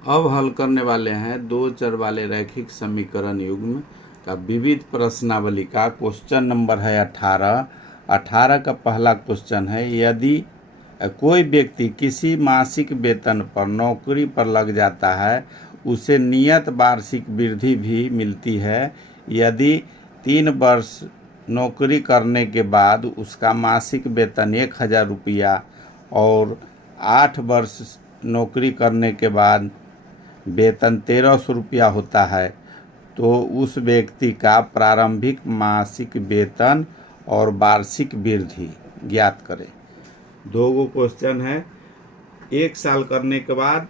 अब हल करने वाले हैं दो चर वाले रैखिक समीकरण युग्म का विविध प्रश्नावली का क्वेश्चन नंबर है 18 का पहला क्वेश्चन है, यदि कोई व्यक्ति किसी मासिक वेतन पर नौकरी पर लग जाता है उसे नियत वार्षिक वृद्धि भी मिलती है। यदि 3 वर्ष नौकरी करने के बाद उसका मासिक वेतन 1000 रुपया और 8 वर्ष नौकरी करने के बाद वेतन 1300 रुपया होता है, तो उस व्यक्ति का प्रारंभिक मासिक वेतन और वार्षिक वृद्धि ज्ञात करें। दो गो क्वेश्चन है। 1 साल करने के बाद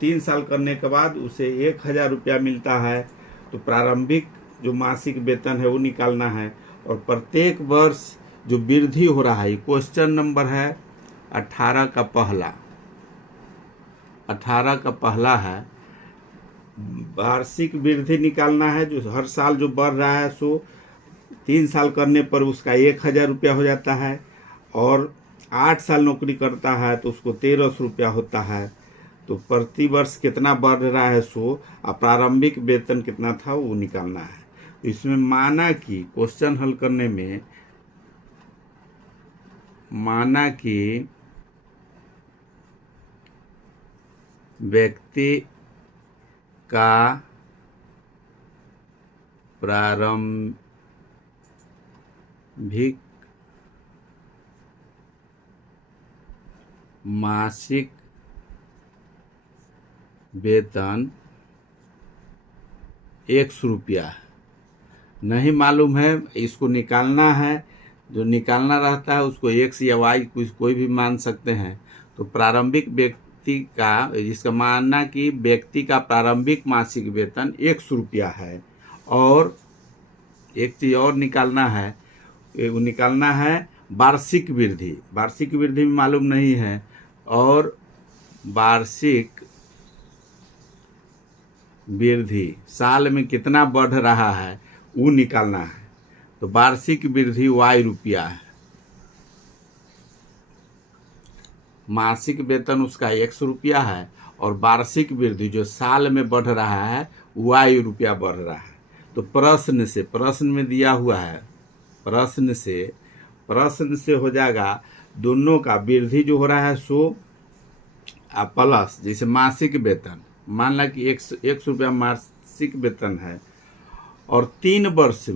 3 साल करने के बाद उसे 1000 रुपया मिलता है, तो प्रारंभिक जो मासिक वेतन है वो निकालना है, और प्रत्येक वर्ष जो वृद्धि हो रहा है, क्वेश्चन नंबर है 18 का पहला है। वार्षिक वृद्धि निकालना है, जो हर साल जो बढ़ रहा है, सो 3 साल करने पर उसका 1000 रुपया हो जाता है, और 8 साल नौकरी करता है तो उसको 1300 रुपया होता है। तो प्रति वर्ष कितना बढ़ रहा है सो, प्रारंभिक वेतन कितना था वो निकालना है। तो इसमें माना कि क्वेश्चन हल करने में माना कि व्यक्ति का प्रारंभिक मासिक वेतन 100 रुपया है। नहीं मालूम है, इसको निकालना है। जो निकालना रहता है उसको x या y कोई भी मान सकते हैं। तो प्रारंभिक व्यक्ति का, जिसका मानना कि व्यक्ति का प्रारंभिक मासिक वेतन 100 रुपया है, और एक चीज़ और निकालना है, वो निकालना है वार्षिक वृद्धि। वार्षिक वृद्धि में मालूम नहीं है, और वार्षिक वृद्धि साल में कितना बढ़ रहा है वो निकालना है। तो वार्षिक वृद्धि y रुपया है, मासिक वेतन उसका 100 रुपया है, और वार्षिक वृद्धि जो साल में बढ़ रहा है y रुपया बढ़ रहा है। तो प्रश्न में दिया हुआ है, प्रश्न से हो जाएगा दोनों का वृद्धि जो हो रहा है सो प्लस, जैसे मासिक वेतन मान ला कि 100 रुपया मासिक वेतन है, और 3 वर्ष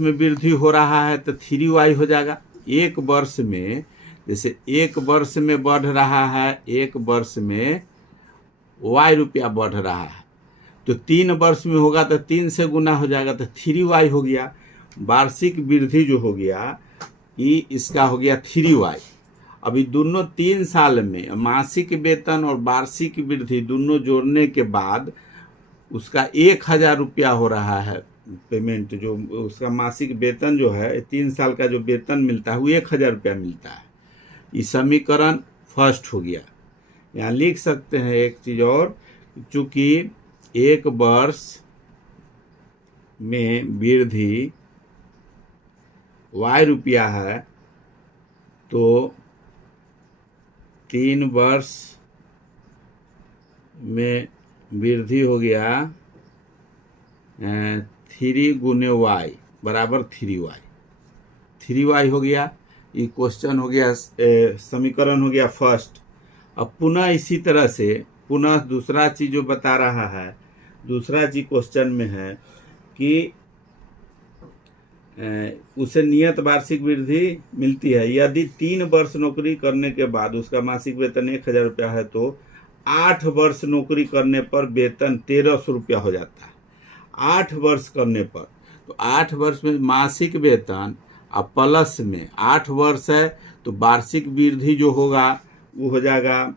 में वृद्धि हो रहा है तो 3y हो जाएगा। 1 वर्ष में, जैसे 1 वर्ष में बढ़ रहा है, 1 वर्ष में y रुपया बढ़ रहा है, तो 3 वर्ष में होगा तो 3 से गुना हो जाएगा, तो 3y हो गया। वार्षिक वृद्धि जो हो गया इसका हो गया 3y। अभी दोनों 3 साल में मासिक वेतन और वार्षिक वृद्धि दोनों जोड़ने के बाद उसका 1000 रुपया हो रहा है पेमेंट। जो उसका मासिक वेतन जो है, 3 साल का जो वेतन मिलता है वो 1000 रुपया मिलता है। ये समीकरण फर्स्ट हो गया। यहाँ लिख सकते हैं एक चीज़ और, चूँकि 1 वर्ष में वृद्धि y रुपया है, तो 3 वर्ष में वृद्धि हो गया 3 गुने y बराबर 3y हो गया। ये क्वेश्चन हो गया, समीकरण हो गया फर्स्ट। अब पुनः इसी तरह से पुनः दूसरा चीज़ जो बता रहा है, दूसरा चीज क्वेश्चन में है कि उसे नियत वार्षिक वृद्धि मिलती है। यदि 3 वर्ष नौकरी करने के बाद उसका मासिक वेतन 1000 रुपया है, तो 8 वर्ष नौकरी करने पर वेतन 1300 रुपया हो जाता है। 8 वर्ष करने पर, तो 8 वर्ष में मासिक वेतन अब प्लस में 8 वर्ष है, तो वार्षिक वृद्धि जो होगा वो हो जाएगा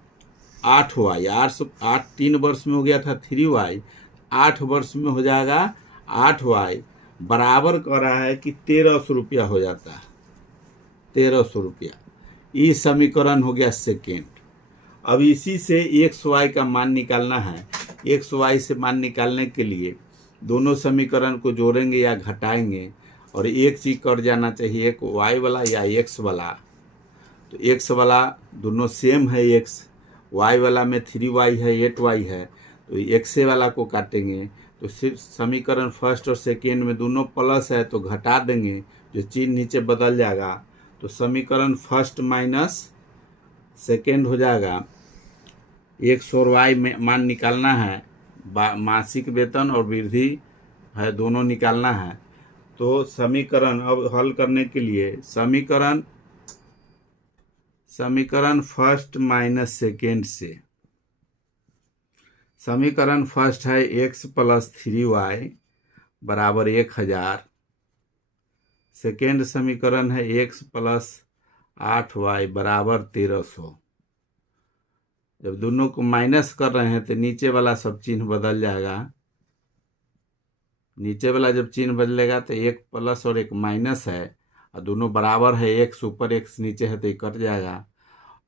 8y। 8 3 वर्ष में हो गया था 3y, 8 वर्ष में हो जाएगा 8y, बराबर कर रहा है कि 1300 रुपया हो जाता है। 1300 रुपया, ये समीकरण हो गया सेकेंड। अब इसी से xy का मान निकालना है। xy से मान निकालने के लिए दोनों समीकरण को जोड़ेंगे या घटाएंगे, और एक चीज कर जाना चाहिए, एक y वाला या x वाला। तो x वाला दोनों सेम है x, y वाला में 3y है 8y है, तो x वाला को काटेंगे तो सिर्फ समीकरण फर्स्ट और सेकेंड में दोनों प्लस है तो घटा देंगे, जो चिन्ह नीचे बदल जाएगा, तो समीकरण फर्स्ट माइनस सेकेंड हो जाएगा। x और y में मान निकालना है, मासिक वेतन और वृद्धि है दोनों निकालना है। तो समीकरण अब हल करने के लिए समीकरण फर्स्ट माइनस सेकेंड से, समीकरण फर्स्ट है x प्लस 3y बराबर 1000। सेकेंड समीकरण है x प्लस 8y बराबर 1300। जब दोनों को माइनस कर रहे हैं तो नीचे वाला सब चिन्ह बदल जाएगा। नीचे वाला जब चिन्ह बदलेगा तो एक प्लस और एक माइनस है और दोनों बराबर है, x ऊपर x नीचे है तो ये कट जाएगा।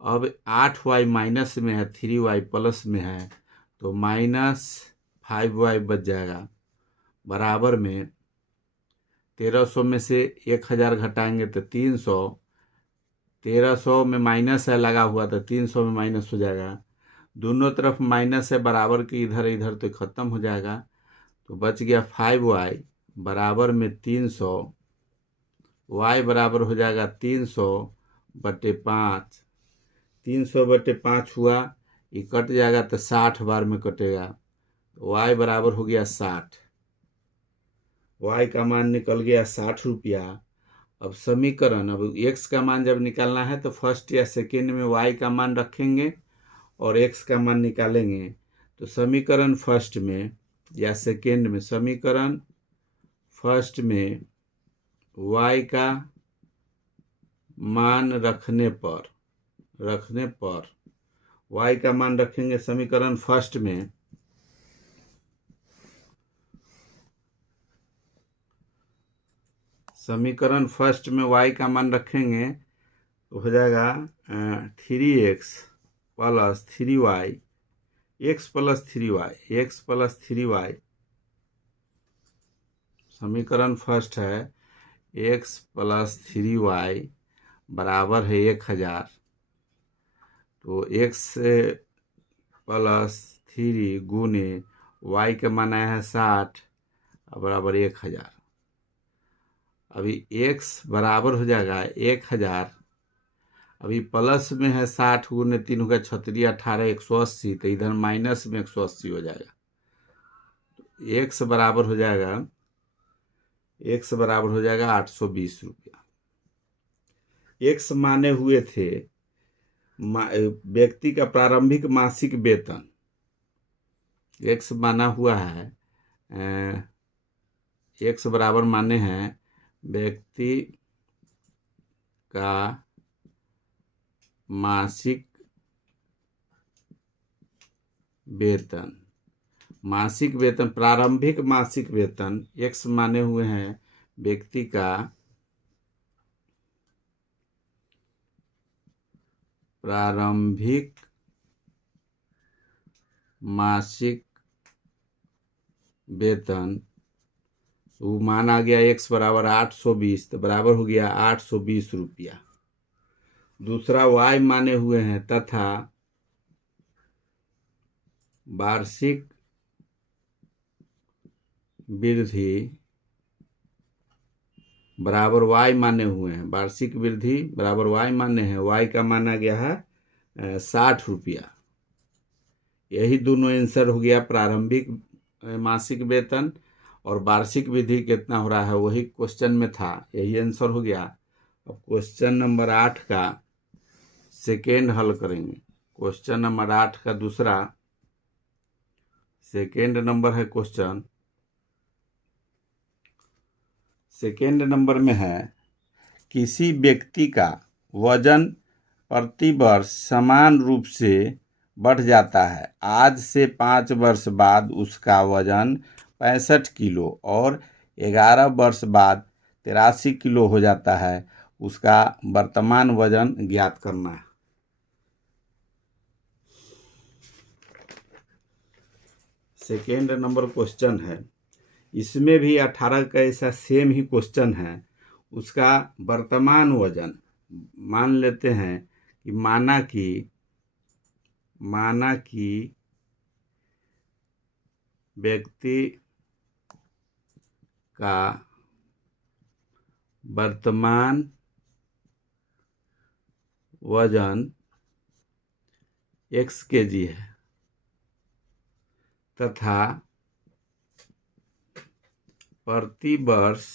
अब 8y माइनस में है 3y प्लस में है तो -5y बच जाएगा, बराबर में 1300 में से 1000 घटाएंगे तो 300, 1300 में माइनस है लगा हुआ तो 300 में माइनस हो जाएगा, दोनों तरफ माइनस है बराबर की इधर इधर तो ख़त्म हो जाएगा। तो बच गया 5y बराबर में 300, y बराबर हो जाएगा 300/5, 300/5 हुआ, ये कट जाएगा तो 60 बार में कटेगा, तो y बराबर हो गया 60। y का मान निकल गया 60 रुपया। अब समीकरण, अब x का मान जब निकालना है तो फर्स्ट या सेकेंड में y का मान रखेंगे और x का मान निकालेंगे। तो समीकरण फर्स्ट में या सेकेंड में, समीकरण फर्स्ट में y का मान रखने पर y का मान रखेंगे समीकरण फर्स्ट में, समीकरण फर्स्ट में y का मान रखेंगे तो हो जाएगा 3x plus 3y, x plus 3y, समीकरण फर्स्ट है x प्लस 3y बराबर है 1000। तो x प्लस 3 गुने y का मान आया है 60 बराबर 1000। अभी x बराबर हो जाएगा 1000, अभी प्लस में है 60 गुने 3 होगा 36 18 180, तो इधर माइनस में 180 हो जाएगा। तो x बराबर हो जाएगा 820 रुपया। x माने हुए थे व्यक्ति का प्रारंभिक मासिक वेतन, x माना हुआ है, x बराबर माने हैं व्यक्ति का मासिक वेतन, प्रारंभिक मासिक वेतन, x माने हुए हैं व्यक्ति का प्रारंभिक मासिक वेतन, वो माना गया x बराबर 820, तो बराबर हो गया 820 रुपया। दूसरा y माने हुए हैं तथा वार्षिक वृद्धि बराबर y माने हुए हैं, वार्षिक वृद्धि बराबर y माने हैं, y का माना गया है 60 रुपया। यही दोनों आंसर हो गया, प्रारंभिक मासिक वेतन और वार्षिक वृद्धि कितना हो रहा है वही क्वेश्चन में था, यही आंसर हो गया। अब क्वेश्चन नंबर 8 का सेकेंड हल करेंगे। क्वेश्चन नंबर 8 का दूसरा सेकेंड नंबर है क्वेश्चन, सेकेंड नंबर में है किसी व्यक्ति का वजन प्रति वर्ष समान रूप से बढ़ जाता है। आज से 5 वर्ष बाद उसका वजन 65 किलो और 11 वर्ष बाद 83 किलो हो जाता है। उसका वर्तमान वजन ज्ञात करना है। सेकेंड नंबर क्वेश्चन है, इसमें भी 18 का ऐसा सेम ही क्वेश्चन है। उसका वर्तमान वजन मान लेते हैं कि माना कि माना कि व्यक्ति का वर्तमान वजन x kg है तथा प्रति वर्ष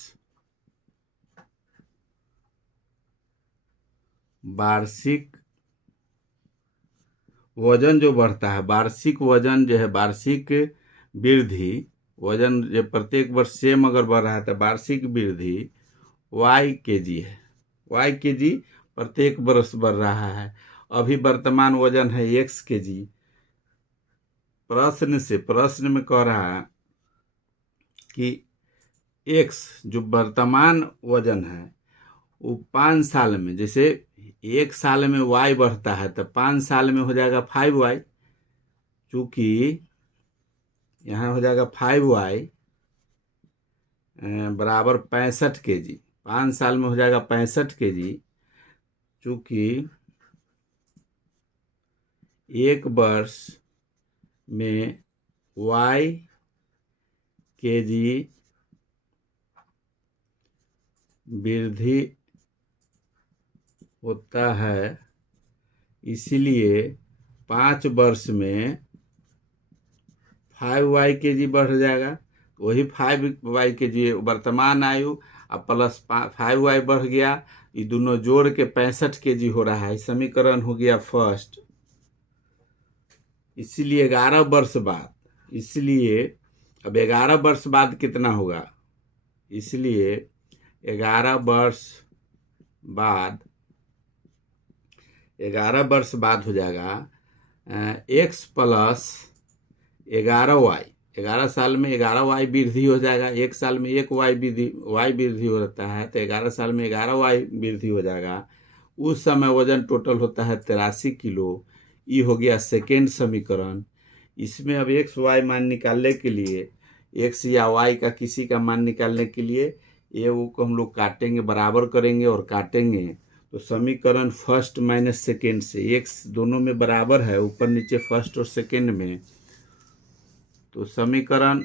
वार्षिक वजन जो बढ़ता है, वार्षिक वजन जो है, वार्षिक वृद्धि, वजन जो प्रत्येक वर्ष सेम अगर बढ़ रहा है तो वार्षिक वृद्धि y kg है। y kg प्रत्येक वर्ष बढ़ रहा है। अभी वर्तमान वजन है x kg। प्रश्न में कह रहा है कि x जो वर्तमान वजन है वो 5 साल में, जैसे 1 साल में y बढ़ता है तो 5 साल में हो जाएगा 5y, चूंकि यहाँ हो जाएगा 5y बराबर 65 kg। 5 साल में हो जाएगा 65 kg, चूंकि 1 वर्ष में y kg वृद्धि होता है, इसलिए 5 वर्ष में 5y kg बढ़ जाएगा। वही 5y kg वर्तमान आयु और प्लस 5y बढ़ गया, ये दोनों जोड़ के 65 kg हो रहा है। समीकरण हो गया फर्स्ट। इसलिए 11 वर्ष बाद, इसलिए अब 11 वर्ष बाद कितना होगा, इसलिए 11 वर्ष बाद हो जाएगा x प्लस 11y। 11 साल में 11y वृद्धि हो जाएगा, 1 साल में 1y वृद्धि होता है तो 11 साल में 11y वृद्धि हो जाएगा। उस समय वजन टोटल होता है 83 किलो। ये हो गया सेकेंड समीकरण। इसमें अब x y मान निकालने के लिए, x या y का किसी का मान निकालने के लिए ये वो को हम लोग काटेंगे, बराबर करेंगे और काटेंगे। तो समीकरण फर्स्ट माइनस सेकेंड से, x दोनों में बराबर है, ऊपर नीचे फर्स्ट और सेकेंड में। तो समीकरण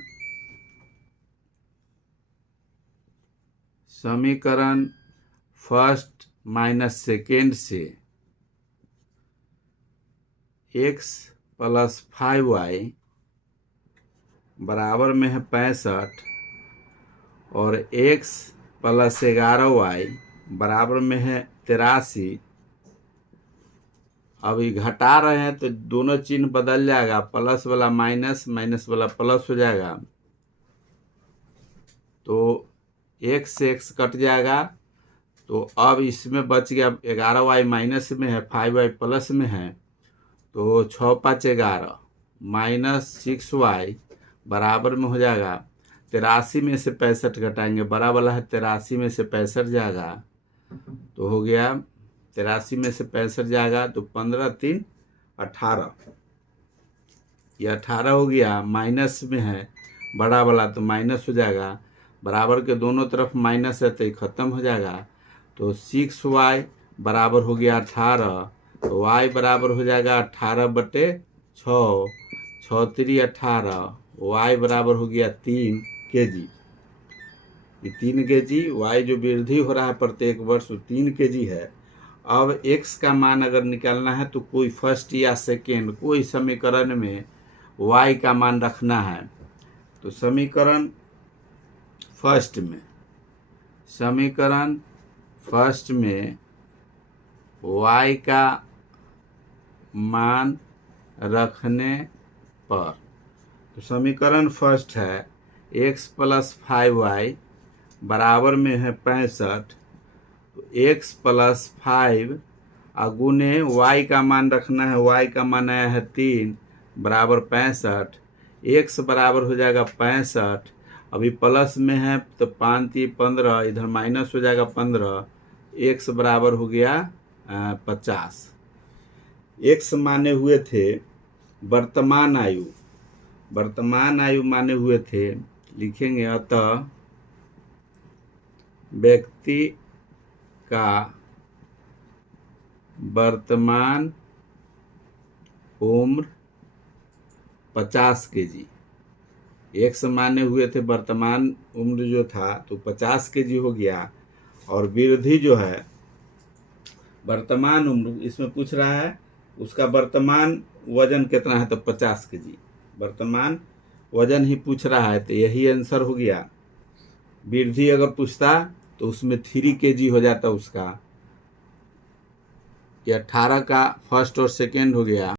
फर्स्ट माइनस सेकेंड से x प्लस 5y बराबर में है 65 और x प्लस 11y बराबर में है 83। अभी घटा रहे हैं तो दोनों चिन्ह बदल जाएगा, प्लस वाला माइनस, माइनस वाला प्लस हो जाएगा। तो x से x कट जाएगा। तो अब इसमें बच गया 11y माइनस में है, 5y प्लस में है, तो 6 5 11 माइनस 6y बराबर में हो जाएगा 83 में से 65 घटाएंगे, बड़ा वाला है 83 में से 65 जाएगा, तो हो गया 83 में से 65 जाएगा तो 15 3 18। ये 18 हो गया, माइनस में है बड़ा वाला तो माइनस हो जाएगा, बराबर के दोनों तरफ माइनस है तो ये खत्म हो जाएगा। तो 6y बराबर हो गया 18, तो y बराबर हो जाएगा 18/6, 6 3 18, y बराबर हो गया 3 kg। ये 3 kg y जो वृद्धि हो रहा है प्रत्येक वर्ष वो 3 kg है। अब x का मान अगर निकालना है तो कोई फर्स्ट या सेकेंड कोई समीकरण में y का मान रखना है। तो समीकरण फर्स्ट में y का मान रखने पर, तो समीकरण फर्स्ट है x प्लस 5y बराबर में है 65, तो x प्लस 5 गुने y का मान रखना है, y का मान आया है 3 बराबर 65, x बराबर हो जाएगा 65, अभी प्लस में है तो 5 3 15, इधर माइनस हो जाएगा 15, x बराबर हो गया 50। x माने हुए थे वर्तमान आयु माने हुए थे, लिखेंगे अतः व्यक्ति का वर्तमान उम्र 50 केजी। एक माने हुए थे, वर्तमान उम्र जो था तो 50 केजी हो गया। और वृद्धि जो है वर्तमान उम्र, इसमें पूछ रहा है उसका वर्तमान वजन कितना है, तो 50 केजी वर्तमान वजन ही पूछ रहा है, तो यही आंसर हो गया। वृद्धि अगर पूछता तो उसमें 3 केजी हो जाता उसका। ये 18 का फर्स्ट और सेकेंड हो गया।